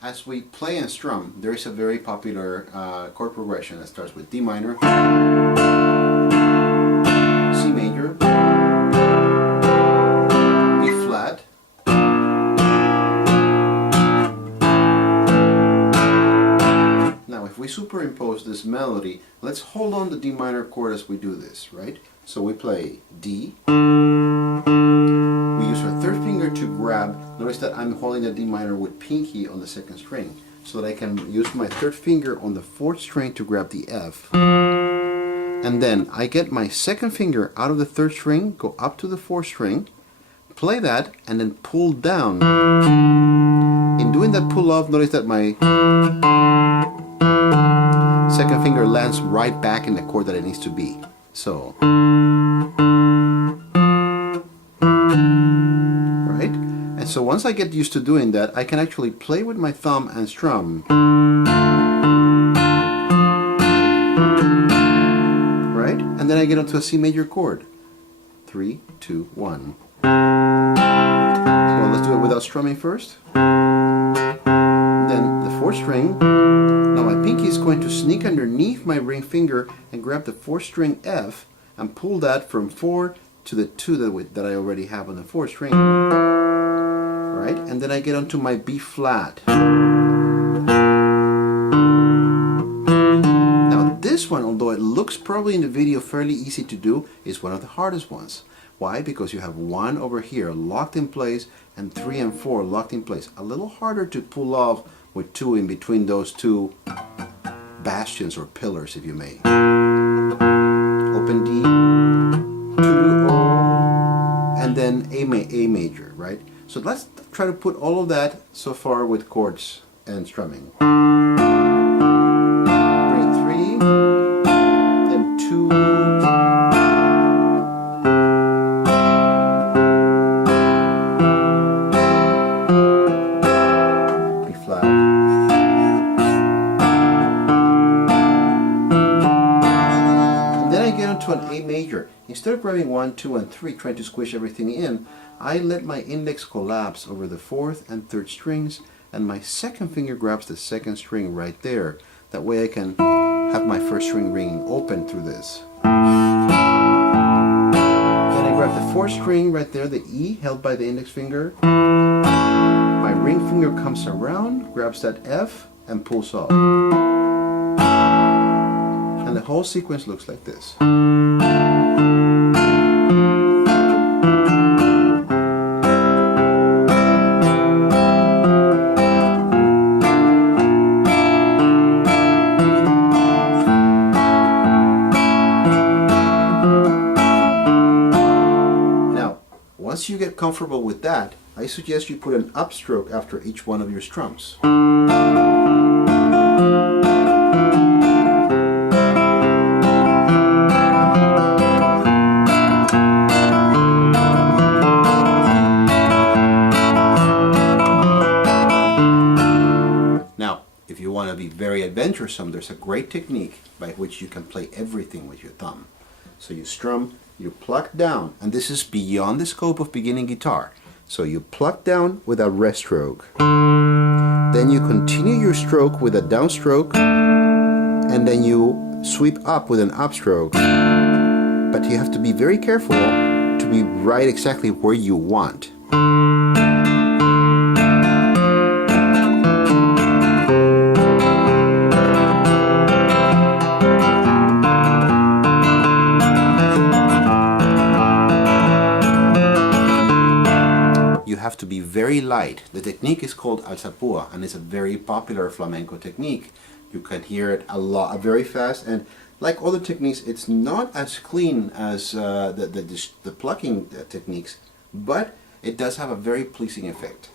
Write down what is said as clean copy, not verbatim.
as we play and strum, there is a very popular chord progression that starts with D minor, C major, B flat, now if we superimpose this melody, let's hold on the D minor chord as we do this, right? So we play D, we use our third finger to grab. Notice that I'm holding the D minor with pinky on the second string, so that I can use my third finger on the fourth string to grab the F. And then I get my second finger out of the third string, go up to the fourth string, play that, and then pull down. In doing that pull off, notice that my second finger lands right back in the chord that it needs to be. So, right? And so once I get used to doing that, I can actually play with my thumb and strum. Right? And then I get onto a C major chord. 3, 2, 1. So let's do it without strumming first. Then the fourth string. Now my pinky is going to sneak underneath my ring finger and grab the fourth string F and pull that from 4 to the 2 that I already have on the fourth string. Right? And then I get onto my B flat. Now this one, although it looks probably in the video fairly easy to do, is one of the hardest ones. Why? Because you have 1 over here locked in place and 3 and 4 locked in place. A little harder to pull off with 2 in between those two bastions or pillars, if you may. Open D, 2, and then A major, right? So let's try to put all of that so far with chords and strumming. Bring 3, then 2, B flat, and then I get onto an A major. Instead of grabbing 1, 2, and 3, trying to squish everything in, I let my index collapse over the fourth and third strings, and my second finger grabs the second string right there. That way I can have my first string ringing open through this. Then I grab the fourth string right there, the E, held by the index finger. My ring finger comes around, grabs that F, and pulls off. And the whole sequence looks like this. Once you get comfortable with that, I suggest you put an upstroke after each one of your strums. Now, if you want to be very adventuresome, there's a great technique by which you can play everything with your thumb. So you strum, you pluck down, and this is beyond the scope of beginning guitar. So you pluck down with a rest stroke. Then you continue your stroke with a downstroke, and then you sweep up with an upstroke. But you have to be very careful to be right exactly where you want. Have to be very light. The technique is called alzapua, and it's a very popular flamenco technique. You can hear it a lot, very fast, and like other techniques, it's not as clean as the plucking techniques, but it does have a very pleasing effect.